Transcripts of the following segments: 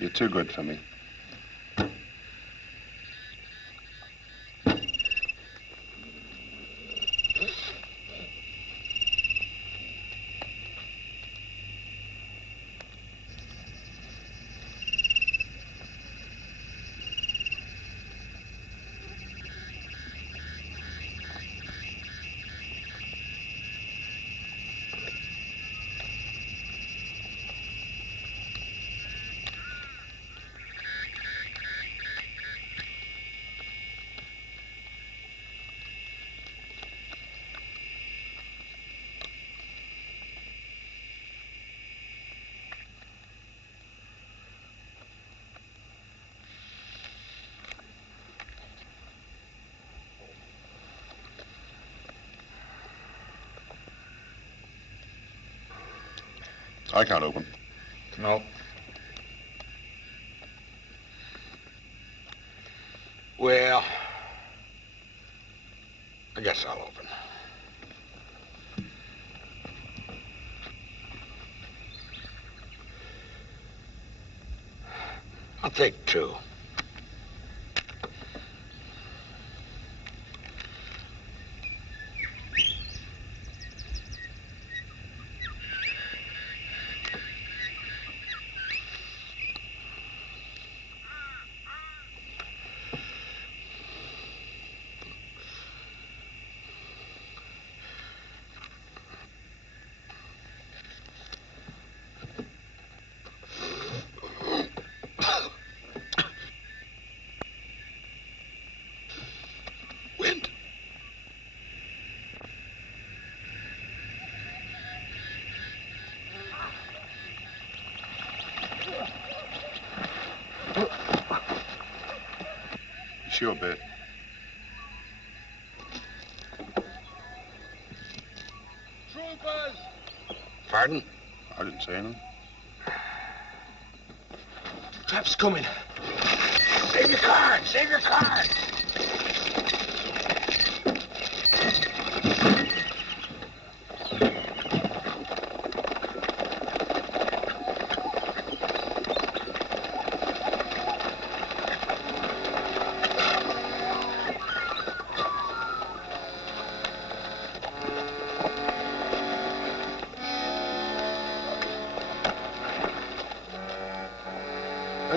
You're too good for me. I can't open. No. Well, I guess I'll open. I'll take two. Wind. It's your bed. Troopers! Pardon? I didn't say anything. Trap's coming. Save your car! Save your car!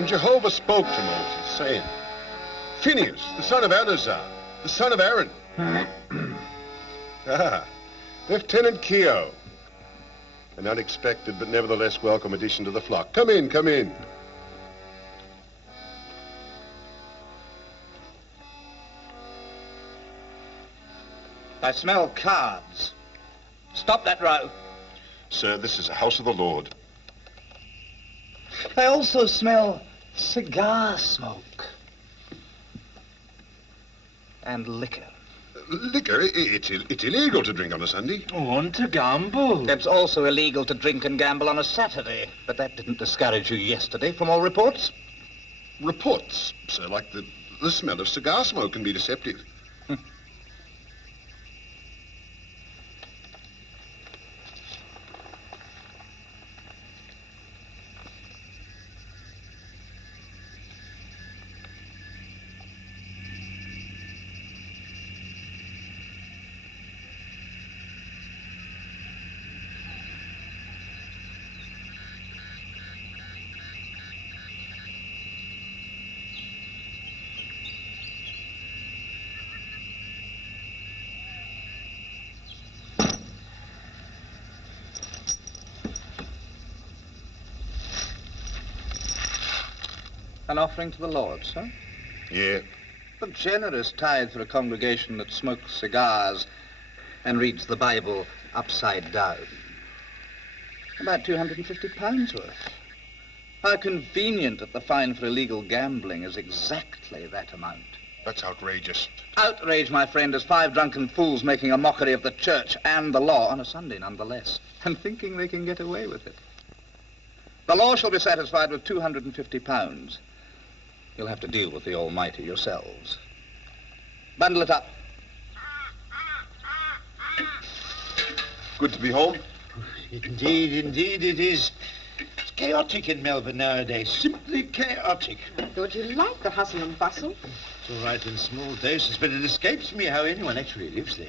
And Jehovah spoke to Moses, saying, Phineas, the son of Eleazar, the son of Aaron. Lieutenant Keogh. An unexpected but nevertheless welcome addition to the flock. Come in, come in. I smell cards. Stop that row. Sir, this is a house of the Lord. I also smell cigar smoke. And liquor. Liquor? It's illegal to drink on a Sunday. Oh, and to gamble. It's also illegal to drink and gamble on a Saturday. But that didn't discourage you yesterday, from all reports. Reports, sir, like the smell of cigar smoke can be deceptive. An offering to the Lord, sir? Yeah. A generous tithe for a congregation that smokes cigars and reads the Bible upside down. About £250 worth. How convenient that the fine for illegal gambling is exactly that amount. That's outrageous. Outrage, my friend, is 5 drunken fools making a mockery of the church and the law on a Sunday, nonetheless, and thinking they can get away with it. The law shall be satisfied with £250. You'll have to deal with the Almighty yourselves. Bundle it up. Good to be home. Indeed it is. It's chaotic in Melbourne nowadays. Simply chaotic. Don't you like the hustle and bustle? It's all right in small doses, but it escapes me how anyone actually lives there.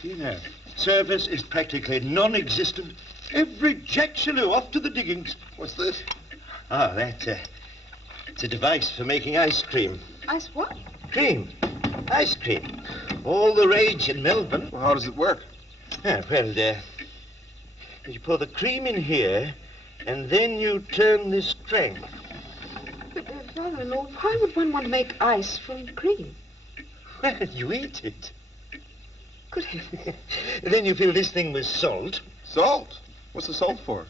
Do you know, service is practically non-existent. Every jacksaloo off to the diggings. What's this? Oh, it's a device for making ice cream. Ice what? Cream. Ice cream. All the rage in Melbourne. Well, how does it work? You pour the cream in here, and then you turn this crank. But, father-in-law, why would one want to make ice from cream? Well, you eat it. Good heavens. Then you fill this thing with salt. Salt? What's the salt for?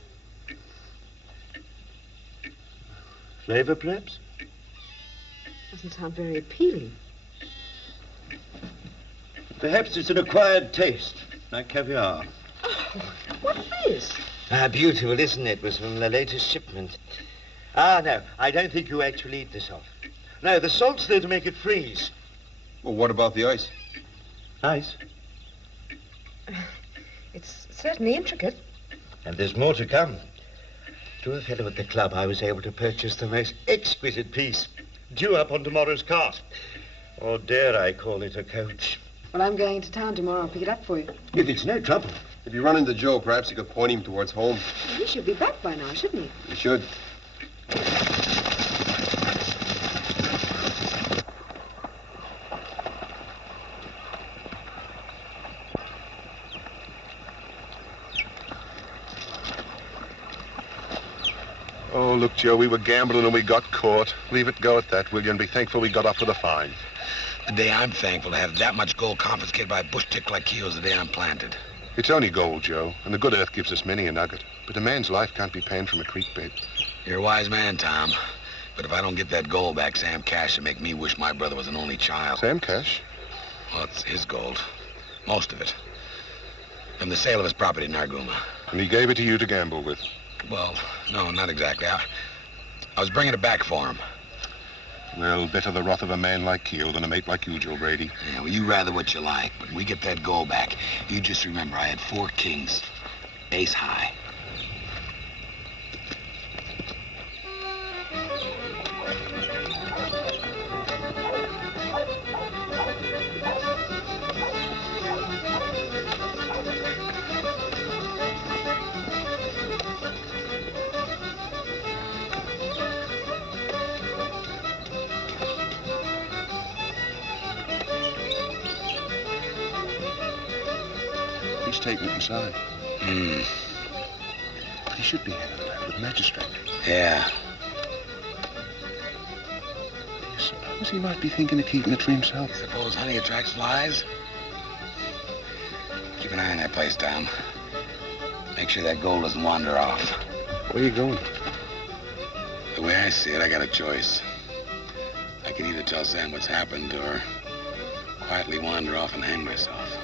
Flavor, perhaps? Doesn't sound very appealing. Perhaps it's an acquired taste, like caviar. Oh, what is? Beautiful, isn't it? It was from the latest shipment. No, I don't think you actually eat the salt. No, the salt's there to make it freeze. Well, what about the ice? Ice? It's certainly intricate. And there's more to come. Through a fellow at the club, I was able to purchase the most exquisite piece. Due up on tomorrow's cart. Or dare I call it a coach? Well, I'm going to town tomorrow. I'll pick it up for you. If it's no trouble. If you run into Joe, perhaps you could point him towards home. Well, he should be back by now, shouldn't he? You should. Oh, look, Joe, we were gambling and we got caught. Leave it go at that, will you? And be thankful we got off with a fine. The day I'm thankful to have that much gold confiscated by a bush tick like Keogh's the day I'm planted. It's only gold, Joe, and the good earth gives us many a nugget. But a man's life can't be paying from a creek bed. You're a wise man, Tom. But if I don't get that gold back, Sam Cash will make me wish my brother was an only child. Sam Cash? Well, it's his gold. Most of it. From the sale of his property in Narguma. And he gave it to you to gamble with. Well, no, not exactly. I was bringing it back for him. Well, better the wrath of a man like Keogh than a mate like you, Joe Brady. Yeah, well, you rather what you like, but when we get that gold back, you just remember I had 4 kings. Ace high. Joe's taken it inside. But he should be handed over to the magistrate. Yeah. You suppose he might be thinking of keeping it for himself? Suppose honey attracts flies? Keep an eye on that place, Tom. Make sure that gold doesn't wander off. Where are you going? The way I see it, I got a choice. I can either tell Sam what's happened or quietly wander off and hang myself.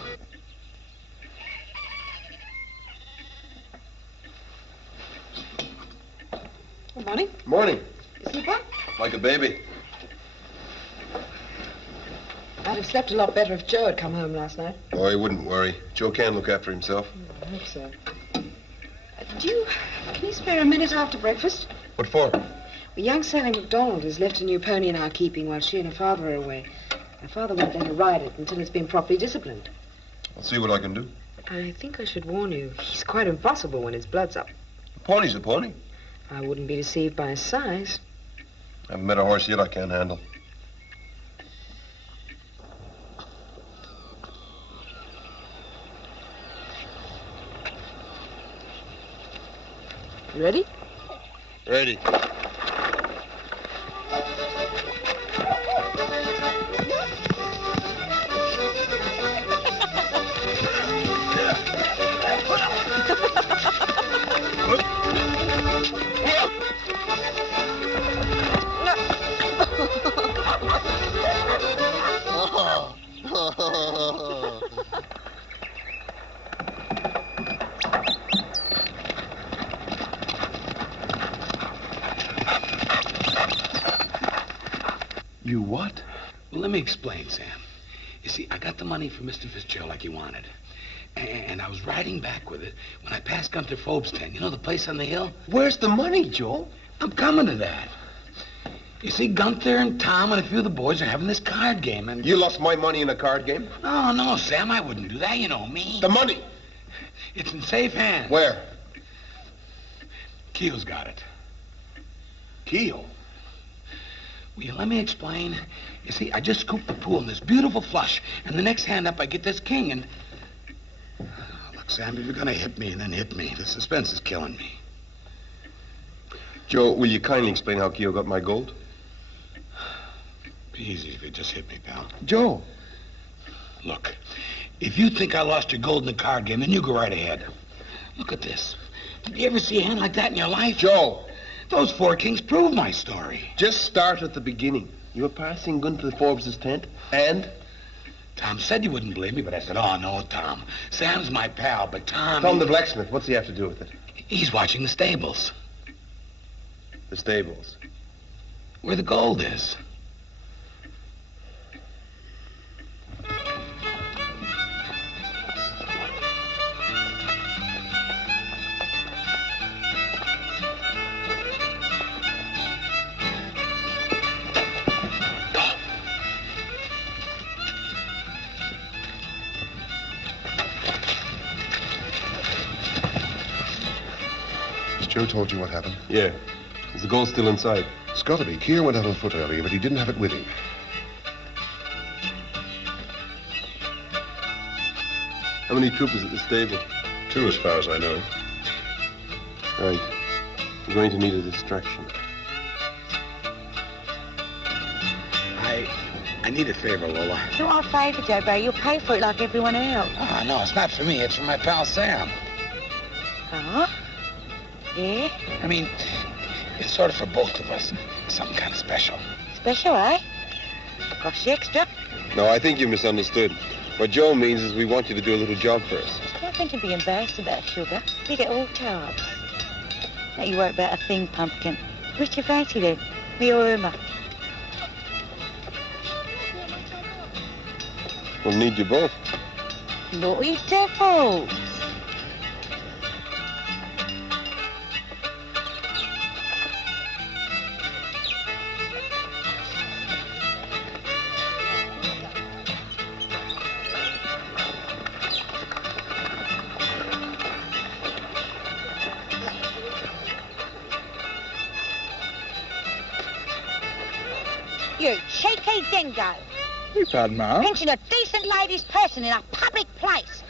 Good morning. Morning. Is he back? Like a baby. I'd have slept a lot better if Joe had come home last night. Oh, he wouldn't worry. Joe can look after himself. I hope so. Can you spare a minute after breakfast? What for? Well, young Sally MacDonald has left a new pony in our keeping while she and her father are away. Her father won't let her ride it until it's been properly disciplined. I'll see what I can do. I think I should warn you. He's quite impossible when his blood's up. A pony's a pony. I wouldn't be deceived by his size. I haven't met a horse yet I can't handle. You ready? Ready. You what? Well, let me explain, Sam. You see, I got the money from Mr. Fitzgerald like he wanted. And I was riding back with it when I passed Gunther Phobes' tent. You know the place on the hill? Where's the money, Joe? I'm coming to that. You see, Gunther and Tom and a few of the boys are having this card game, and... You lost my money in a card game? Oh, no, Sam, I wouldn't do that. You know me. The money! It's in safe hands. Where? Keel's got it. Keel. Will you let me explain? You see, I just scooped the pool in this beautiful flush, and the next hand up I get this king, and... Oh, look, Sam, if you're gonna hit me, then hit me. The suspense is killing me. Joe, will you kindly explain how Keel got my gold? Be easy if you just hit me, pal. Joe. Look, if you think I lost your gold in the card game, then you go right ahead. Look at this. Did you ever see a hand like that in your life? Joe. Those four kings prove my story. Just start at the beginning. You were passing Gunther Forbes' tent, and? Tom said you wouldn't believe me, but I said, oh, no, Tom. Sam's my pal, but Tom... Tom the blacksmith, what's he have to do with it? He's watching the stables. The stables. Where the gold is. Joe told you what happened? Yeah. Is the gold still inside? It's got to be. Keir went out on foot earlier, but he didn't have it with him. How many troopers at the stable? 2, as far as I know. Right. We're going to need a distraction. I need a favor, Lola. It's not a favor, Joe Barry. You'll pay for it like everyone else. Oh, no, it's not for me. It's for my pal Sam. Huh? Yeah? I mean, it's sort of for both of us. Something kind of special. Special, eh? Cost you extra? No, I think you misunderstood. What Joe means is we want you to do a little job for us. I don't think you'd be embarrassed about sugar. We get all jobs. Don't you worry about a thing, Pumpkin. Which you fancy then? Me or Irma? We'll need you both. Naughty devils. You cheeky dingo. We've had, Ma'am. Pinching a decent lady's person in a public place.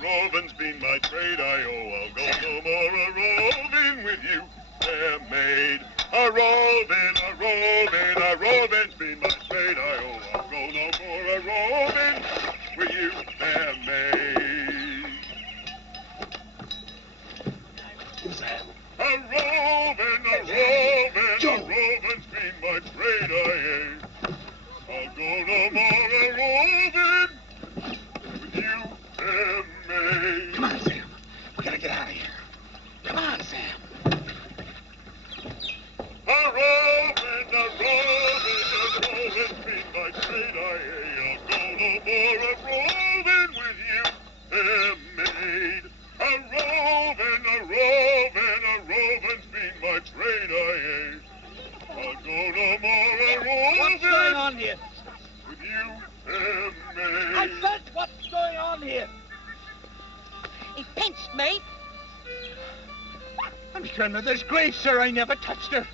roving's been my trade. I'll go no more a-roving with you, fair maid. A-roving's been my trade. I'll go no more a-roving with you, fair maid. Who's that? A-roving's been my trade. I'll go no more a-roving with you, fair maid. Come on, Sam. We gotta get out of here. Come on, Sam. A-roving's been my trade. I'll go no more a-roving with you, fair maid. A-roving's been my trade. I'll go no more a-roving. What's going on here? With you, fair maid. I said, what's going on here? He pinched me. I'm sure Mother's grave, sir. I never touched her.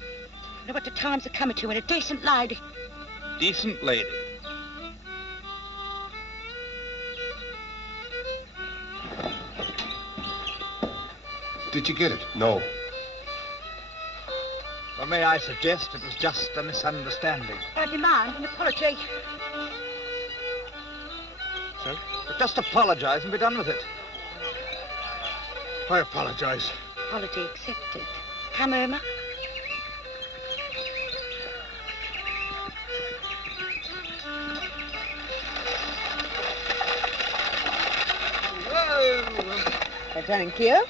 Know what the times are coming to in a decent lady. Decent lady. Did you get it? No. Well, may I suggest it was just a misunderstanding? I demand an apology. Sir? But just apologize and be done with it. I apologize. Apology accepted. Come, Irma. Whoa! Lieutenant Keogh?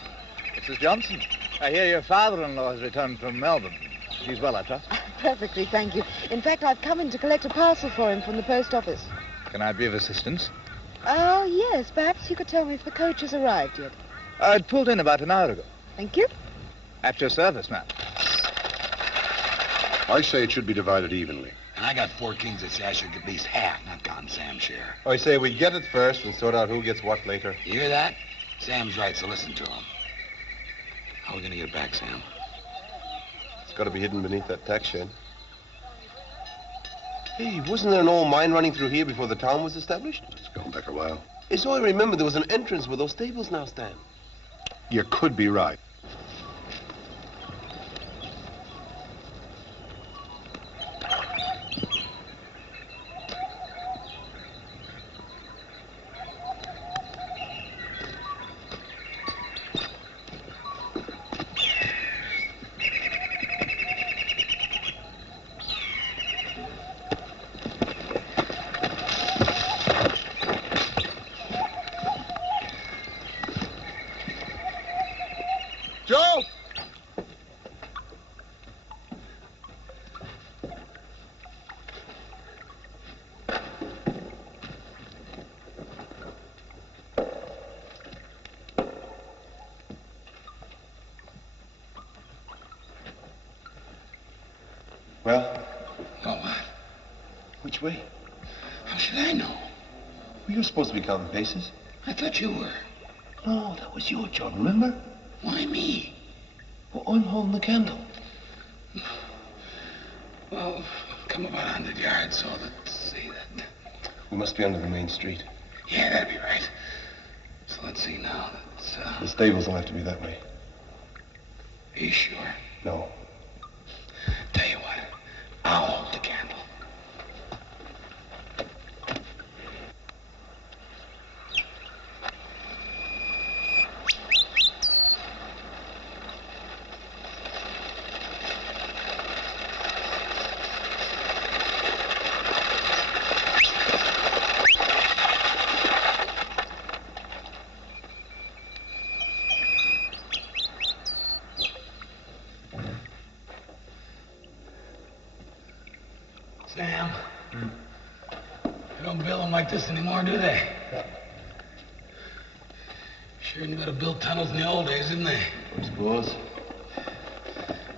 Mrs. Johnson, I hear your father-in-law has returned from Melbourne. He's well, I trust. Perfectly, thank you. In fact, I've come in to collect a parcel for him from the post office. Can I be of assistance? Oh, yes. Perhaps you could tell me if the coach has arrived yet. It pulled in about an hour ago. Thank you. At your service, ma'am. I say it should be divided evenly. And I got 4 kings that say I should get at least half, not counting Sam's share. I say we get it first and sort out who gets what later. You hear that? Sam's right, so listen to him. How are we gonna get it back, Sam? It's got to be hidden beneath that tax shed. Hey, wasn't there an old mine running through here before the town was established? It's gone back a while. Yes, so I remember there was an entrance where those stables now stand. You could be right. Joe! Well, Oh, what? which way? How should I know? Well, you're supposed to be counting paces. I thought you were. No, that was your job, remember? Why me? Well, I'm holding the candle. Well, come about 100 yards, so let's see that. We must be under the main street. Yeah, that'd be right. So let's see now. The stables will have to be that way. Are you sure? No. Tell you what, I'll hold the candle. Sam, they don't build them like this anymore, do they? Sure knew how to build tunnels in the old days, didn't they? I suppose.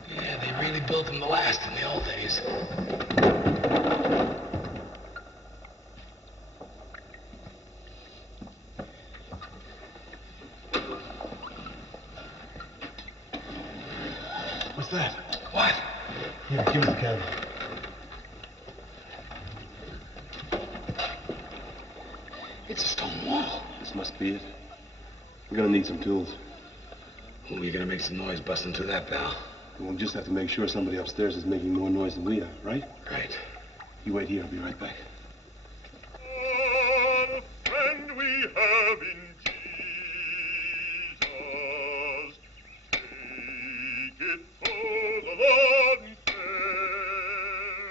Yeah, they really built them to last in the old days. What's that? What? Here, give us the candle. It's a stone wall. This must be it. We're gonna need some tools. Oh, you're gonna make some noise busting through that, pal. We'll just have to make sure somebody upstairs is making more noise than we are, right? Right. You wait here. I'll be right back. Oh, the friend we have in Jesus, take it for the Lord in prayer.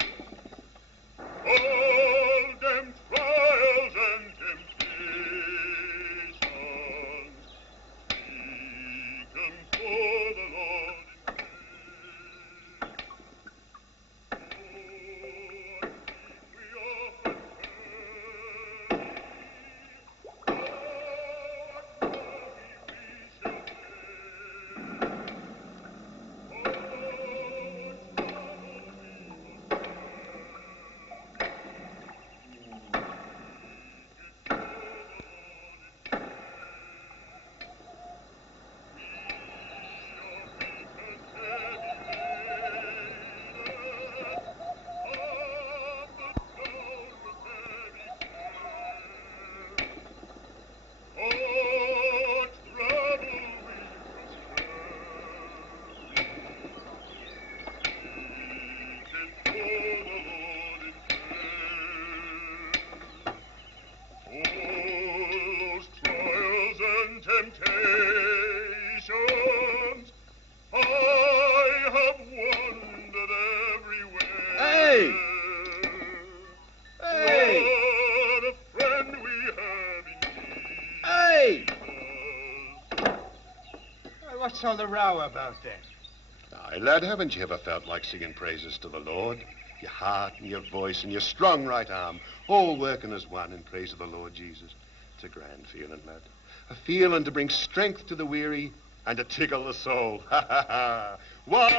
All them trials and temptations, take them for the Lord in prayer. We often temptations, I have wandered everywhere. Hey! Hey! What a friend we have in Jesus. Hey! What's all the row about then? Aye, lad, haven't you ever felt like singing praises to the Lord? Your heart and your voice and your strong right arm, all working as one in praise of the Lord Jesus. It's a grand feeling, lad. A feeling to bring strength to the weary and to tickle the soul. Ha, ha, ha. What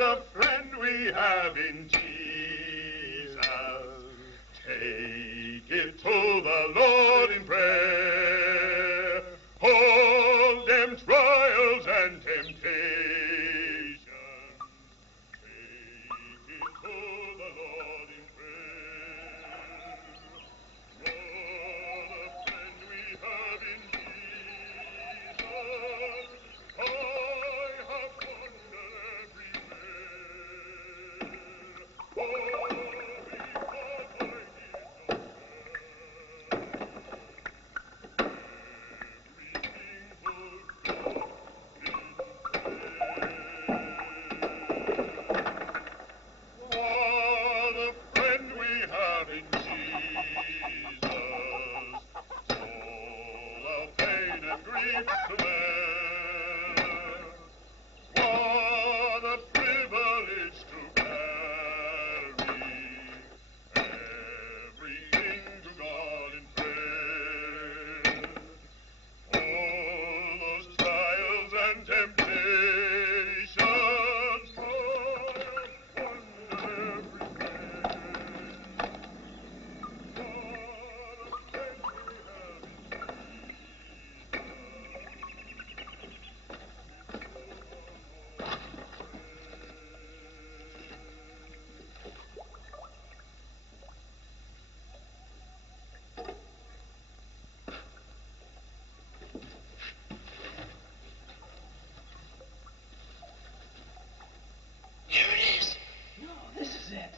a friend we have in Jesus. Take it to the Lord in prayer. All them trials and temptations, take it to the Lord in prayer. What a friend we have in Jesus. I have wandered everywhere. Oh, because I did not everything would go what a friend we have in Jesus, all our pain and grief to bear. What a privilege to carry everything to God in prayer. All those trials and temptations, I have wandered everywhere. What a friend we have in Here it is. No, this is it.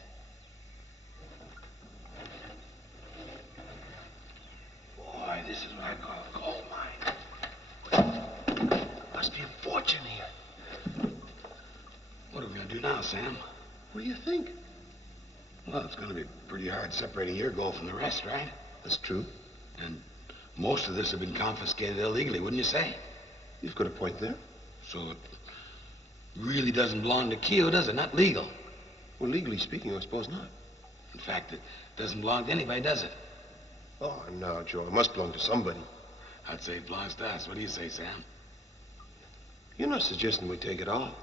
Boy, this is what I call a gold mine. Must be a fortune here. What are we going to do now, Sam? What do you think? Well, it's going to be pretty hard separating your gold from the rest, right? That's true. And most of this have been confiscated illegally, wouldn't you say? You've got a point there. So it really doesn't belong to Keogh, does it? Not legal. Well, legally speaking, I suppose not. In fact, it doesn't belong to anybody, does it? Oh, no, Joe. It must belong to somebody. I'd say it belongs to us. What do you say, Sam? You're not suggesting we take it all.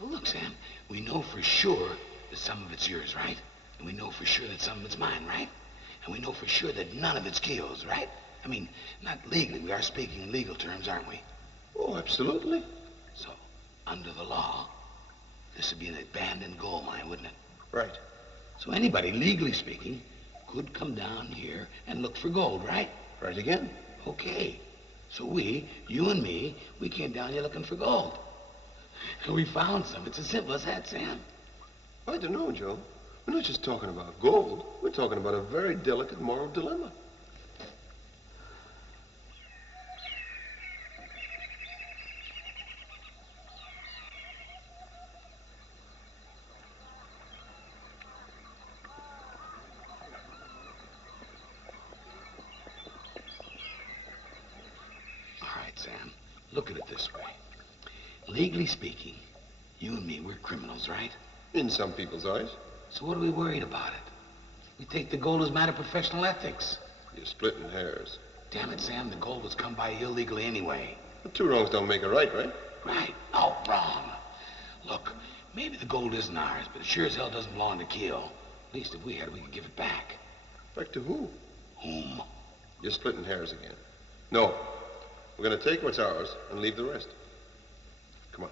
Well, look, Sam, we know for sure that some of it's yours, right? And we know for sure that some of it's mine, right? And we know for sure that none of it's Keogh's, right? I mean, not legally. We are speaking in legal terms, aren't we? Oh, absolutely. So, under the law, this would be an abandoned gold mine, wouldn't it? Right. So anybody, legally speaking, could come down here and look for gold, right? Right again. Okay. So you and me, we came down here looking for gold. And we found some. It's as simple as that, Sam. I don't know, Joe. We're not just talking about gold. We're talking about a very delicate moral dilemma. All right, Sam. Look at it this way. Legally speaking, you and me, we're criminals, right? In some people's eyes. So what are we worried about it? We take the gold as a matter of professional ethics. You're splitting hairs. Damn it, Sam, the gold was come by illegally anyway. But two wrongs don't make a right, right? Right. No, wrong. Look, maybe the gold isn't ours, but it sure as hell doesn't belong to Keel. At least if we had it, we could give it back. Back to who? Whom? You're splitting hairs again. No. We're going to take what's ours and leave the rest. Come on.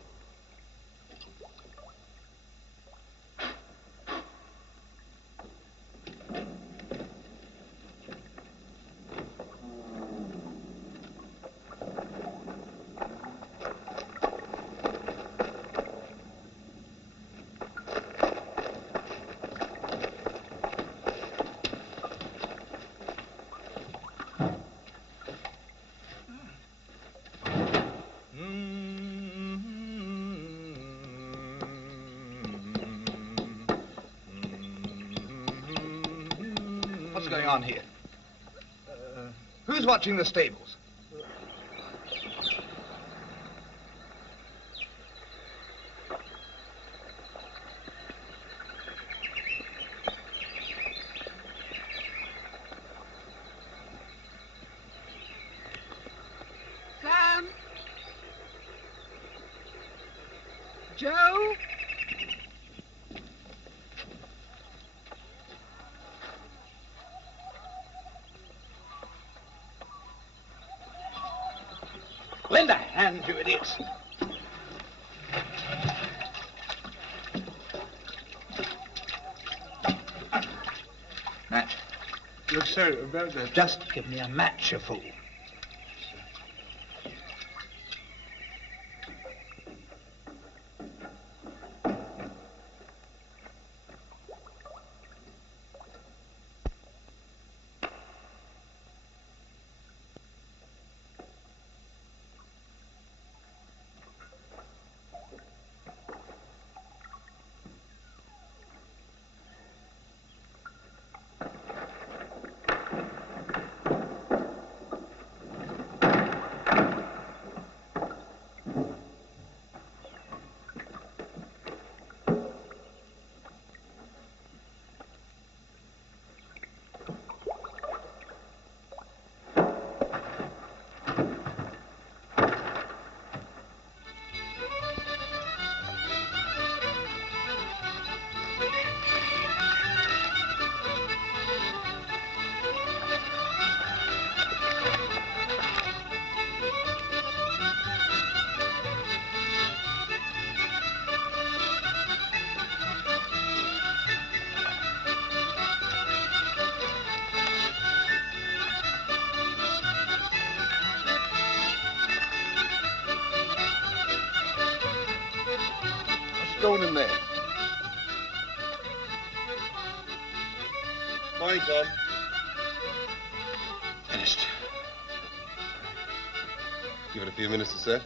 What's going on here? Who's watching the stables? Sam? Joe? Lend a hand, you idiots. Match. Look, sir, about that. Just give me a match, you fool. Going in there. Fine, Tom. Finished. Give it a few minutes to set.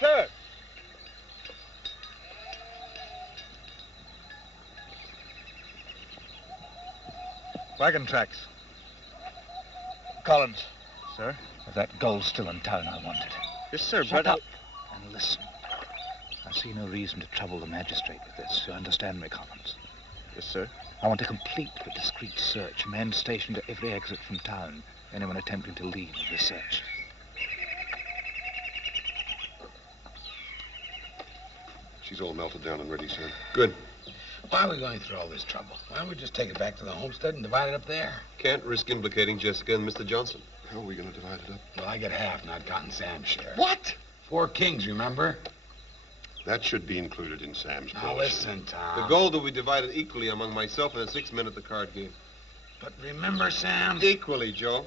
Sir! Wagon tracks. Collins. Sir? If that gold's still in town, I want it. Yes, sir, Shut but up and listen. I I see no reason to trouble the magistrate with this. You understand me, Collins? Yes, sir. I want a complete but discreet search. Men stationed at every exit from town. Anyone attempting to leave will be searched. She's all melted down and ready, sir. Good. Why are we going through all this trouble? Why don't we just take it back to the homestead and divide it up there? Can't risk implicating Jessica and Mr. Johnson. How are we going to divide it up? Well, I get half, not counting Sam's share. What? 4 kings, remember? That should be included in Sam's Now portion. listen, Tom. The gold will be divided equally among myself and the 6 men at the card game. But remember, Sam? Equally, Joe.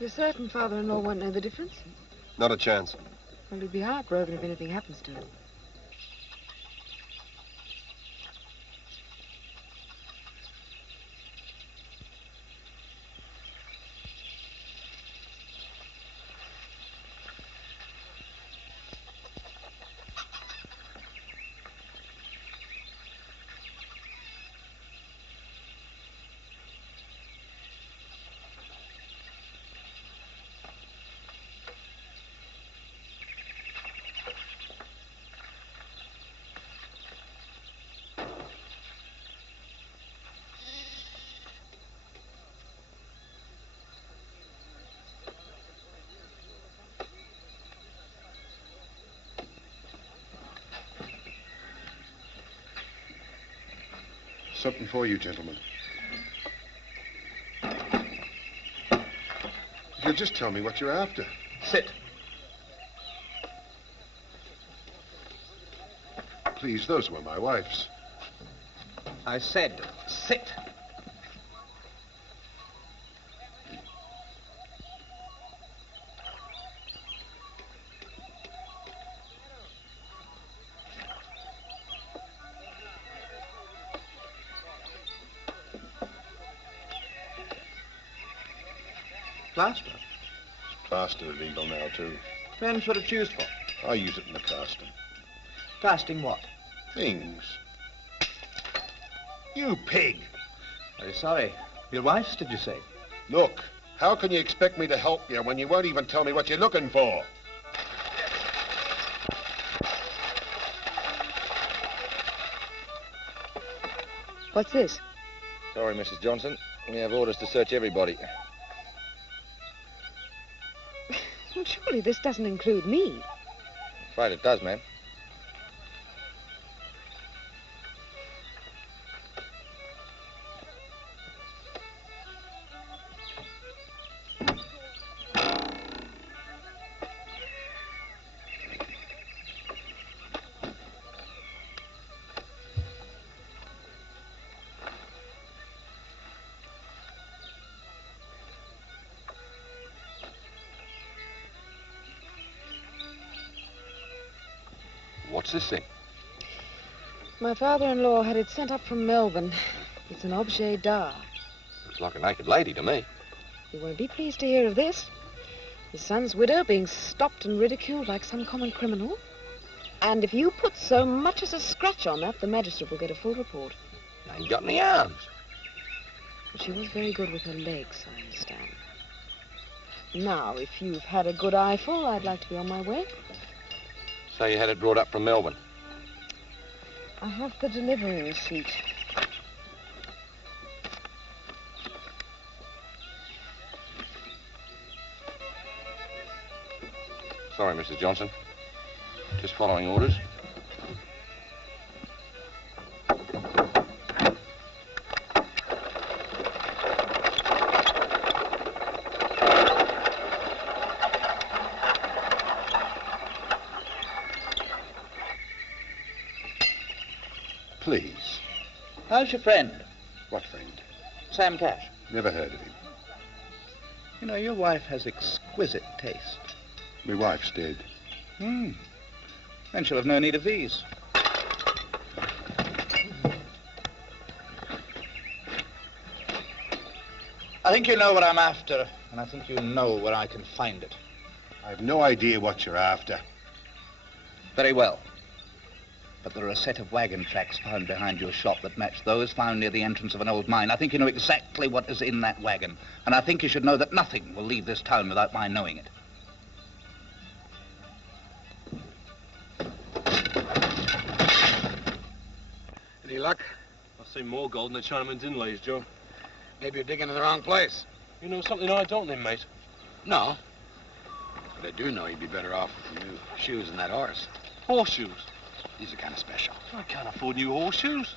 You're certain father-in-law won't know the difference? Not a chance. Well, he'd be heartbroken if anything happens to him. Something for you, gentlemen. You'll just tell me what you're after. Sit. Please, those were my wife's. I said, sit. Plaster? Plaster illegal now, too. Depends what it's used for. I use it in the casting. Casting what? Things. You pig! Very sorry. Your wife's, did you say? Look, how can you expect me to help you when you won't even tell me what you're looking for? What's this? Sorry, Mrs. Johnson. We have orders to search everybody. Well, surely this doesn't include me. Right, it does, ma'am. What's this thing? My father-in-law had it sent up from Melbourne. It's an objet d'art. Looks like a naked lady to me. You won't be pleased to hear of this. His son's widow being stopped and ridiculed like some common criminal. And if you put so much as a scratch on that, the magistrate will get a full report. I ain't got any arms. But she was very good with her legs, I understand. Now, if you've had a good eyeful, I'd like to be on my way. So you had it brought up from Melbourne? I have the delivery receipt. Sorry, Mrs. Johnson. Just following orders. Please. How's your friend? What friend? Sam Cash. Never heard of him. You know, your wife has exquisite taste. My wife's dead. Then she'll have no need of these. I think you know what I'm after, and I think you know where I can find it. I've no idea what you're after. Very well. But there are a set of wagon tracks found behind your shop that match those found near the entrance of an old mine. I think you know exactly what is in that wagon. And I think you should know that nothing will leave this town without my knowing it. Any luck? I've seen more gold in the Chinaman's inlays, Joe. Maybe you're digging in the wrong place. You know something I don't then, mate? No. But I do know you'd be better off with the new shoes and that horse. Horseshoes? These are kind of special. I can't afford new horseshoes.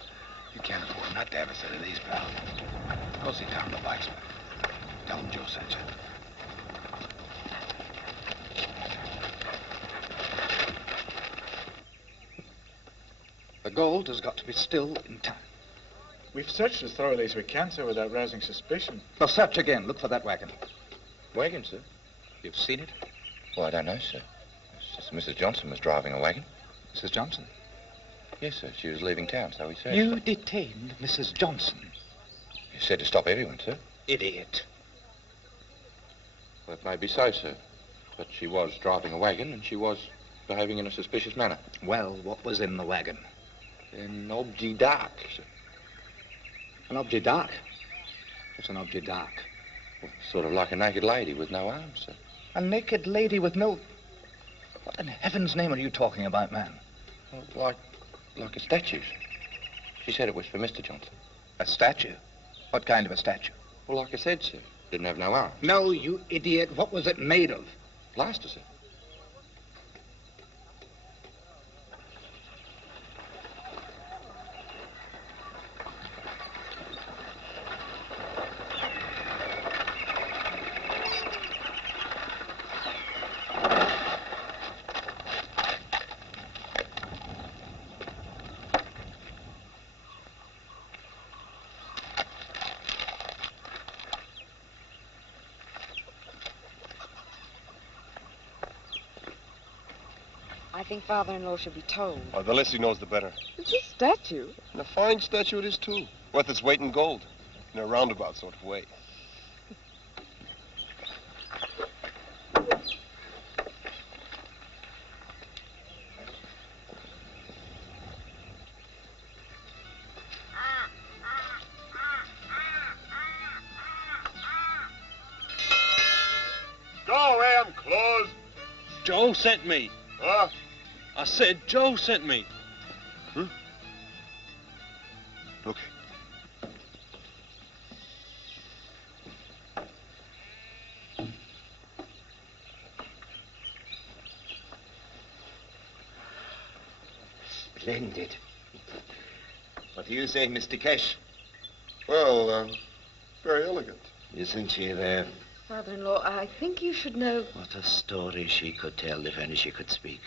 You can't afford not to have a set of these, pal. Go see Tom the blacksmith. Tell him Joe sent you. The gold has got to be still in town. We've searched as thoroughly as we can, sir, without rousing suspicion. Well, search again. Look for that wagon. Wagon, sir? You've seen it? Well, I don't know, sir. It's just Mrs. Johnson was driving a wagon. Mrs. Johnson? Yes, sir. She was leaving town, so we said. You detained Mrs. Johnson. You said to stop everyone, sir. Idiot. Well, it may be so, sir. But she was driving a wagon, and she was behaving in a suspicious manner. Well, what was in the wagon? An objet dark, sir. An objet dark? What's an objet dark? Well, sort of like a naked lady with no arms, sir. A naked lady with no... What in heaven's name are you talking about, man? Well, like a statue, sir. She said it was for Mr. Johnson. A statue? What kind of a statue? Well, like I said, sir. Didn't have no arms. No, you idiot. What was it made of? Plaster, sir. I think father-in-law should be told. Oh, the less he knows, the better. It's a statue. And a fine statue it is, too. Worth its weight in gold. In a roundabout sort of way. Go away, I'm closed. Joe sent me. Huh? I said Joe sent me. Okay. Splendid. What do you say, Mr. Cash? Well, very elegant. Isn't she there? Father-in-law, I think you should know... What a story she could tell if any she could speak.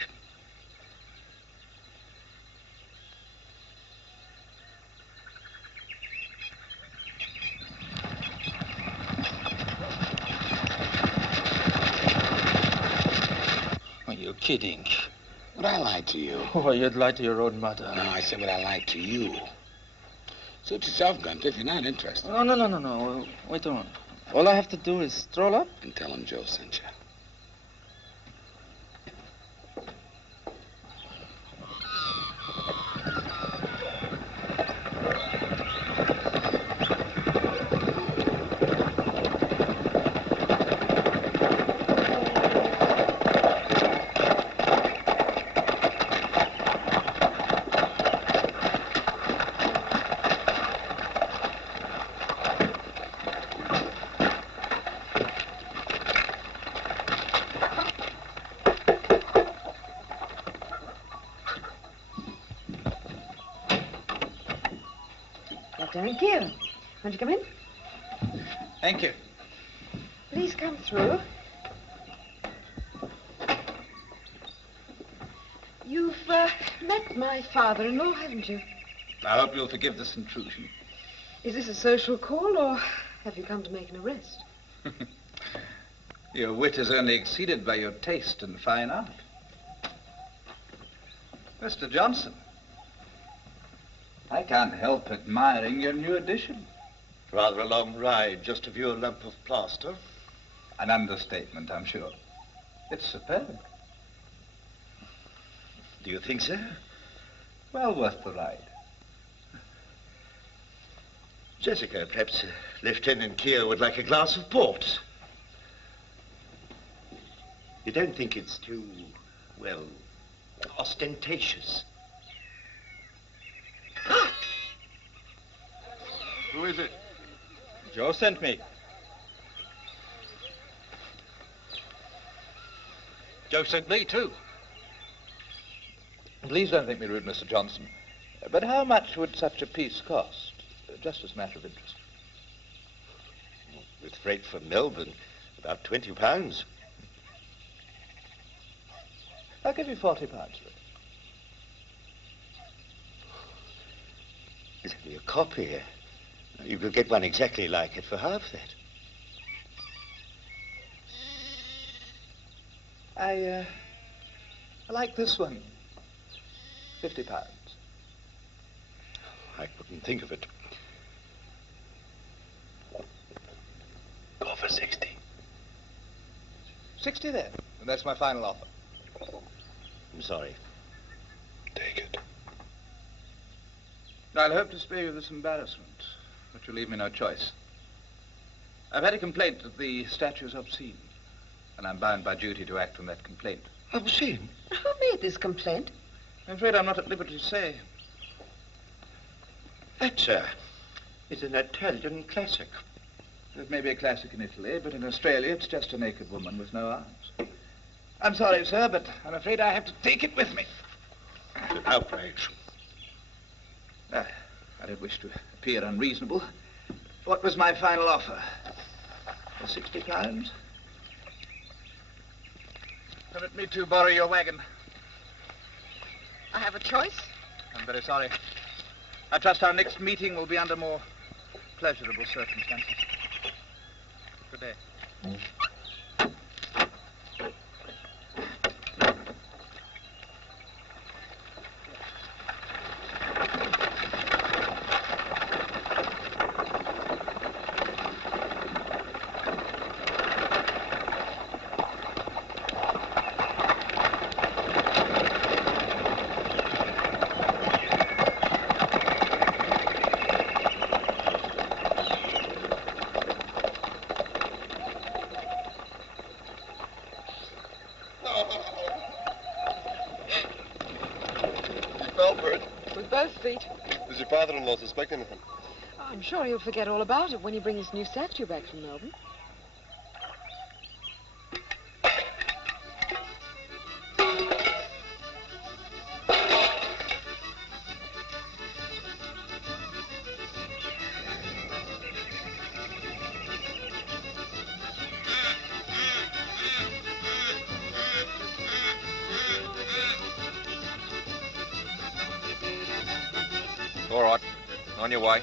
Are you kidding? Would I lie to you? Oh, you'd lie to your own mother. No, I said would I lie to you? Suit yourself, Gunther, if you're not interested. No. Wait a minute. All I have to do is stroll up. And tell him Joe sent you. Thank you. Won't you come in? Thank you. Please come through. You've met my father-in-law, haven't you? I hope you'll forgive this intrusion. Is this a social call, or have you come to make an arrest? Your wit is only exceeded by your taste in fine art. Mr. Johnson, I can't help admiring your new addition. Rather a long ride just to view a lump of plaster. An understatement, I'm sure. It's superb. Do you think so? Well worth the ride. Jessica, perhaps Lieutenant Keogh would like a glass of port. You don't think it's too, well, ostentatious? Who is it? Joe sent me. Joe sent me, too. Please don't think me rude, Mr. Johnson. But how much would such a piece cost? Just as a matter of interest. With freight from Melbourne, about £20. I'll give you £40 for it. It's only a copy. You could get one exactly like it for half that. I like this one. £50. I couldn't think of it. Go for 60. 60 then. And that's my final offer. I'm sorry. Take it. I'll hope to spare you this embarrassment, but you leave me no choice. I've had a complaint that the statue's obscene, and I'm bound by duty to act on that complaint. Obscene? Who made this complaint? I'm afraid I'm not at liberty to say. That, sir, is an Italian classic. It may be a classic in Italy, but in Australia it's just a naked woman with no arms. I'm sorry, sir, but I'm afraid I have to take it with me. It's an outrage. I don't wish to appear unreasonable. What was my final offer? £60? Permit me to borrow your wagon. I have a choice. I'm very sorry. I trust our next meeting will be under more pleasurable circumstances. Good day. With both feet. Does your father-in-law suspect anything? I'm sure he'll forget all about it when he brings his new statue back from Melbourne. All right. On your way.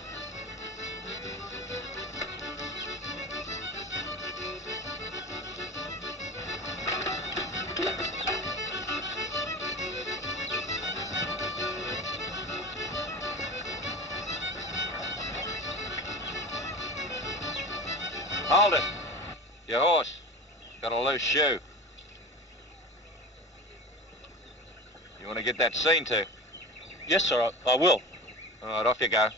Hold it. Your horse. Got a loose shoe. You want to get that seen to? Yes, sir, I will. All right, off you go.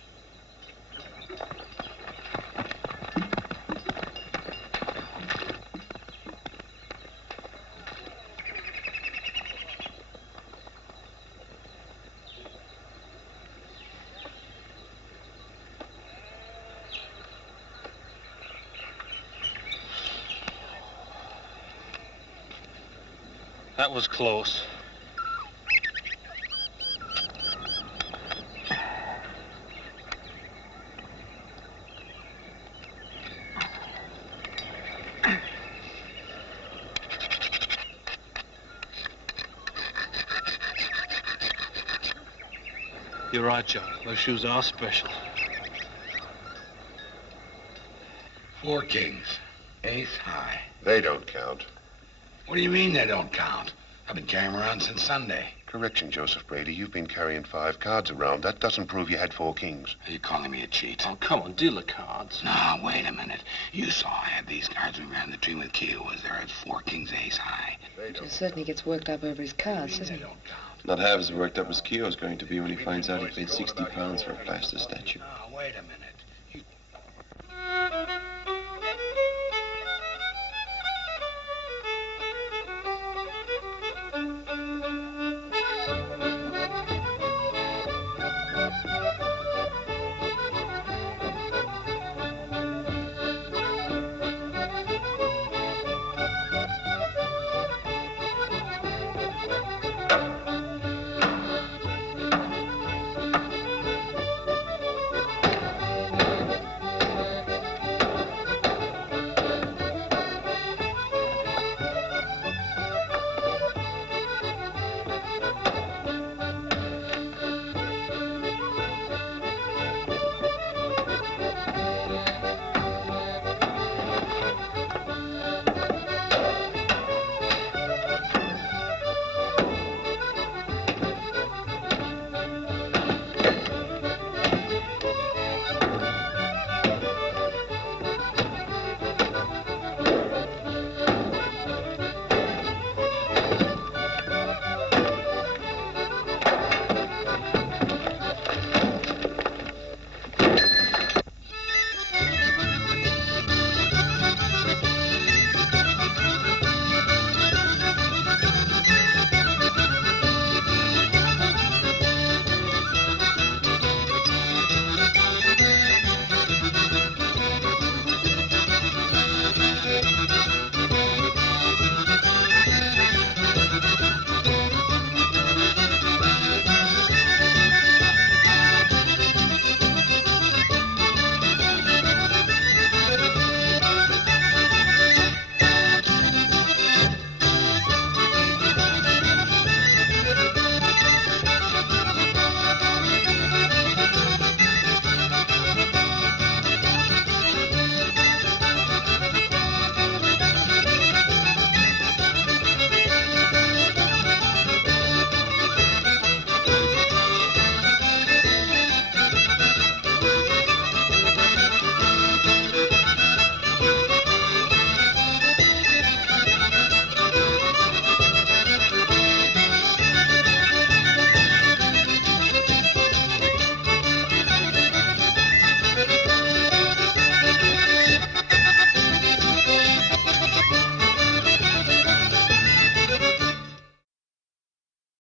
That was close. You're right, John. Those shoes are special. 4 kings. Ace high. They don't count. What do you mean they don't count? I've been carrying them around since Sunday. Correction, Joseph Brady. You've been carrying 5 cards around. That doesn't prove you had 4 kings. Are you calling me a cheat? Oh, come on, deal the cards. No, wait a minute. You saw I had these cards when we ran the tree with Keo. Was there? It's 4 kings ace high. He certainly gets worked up over his cards, doesn't he? Not half as worked up as Keogh's going to be when he finds out he paid £60 for a plaster statue.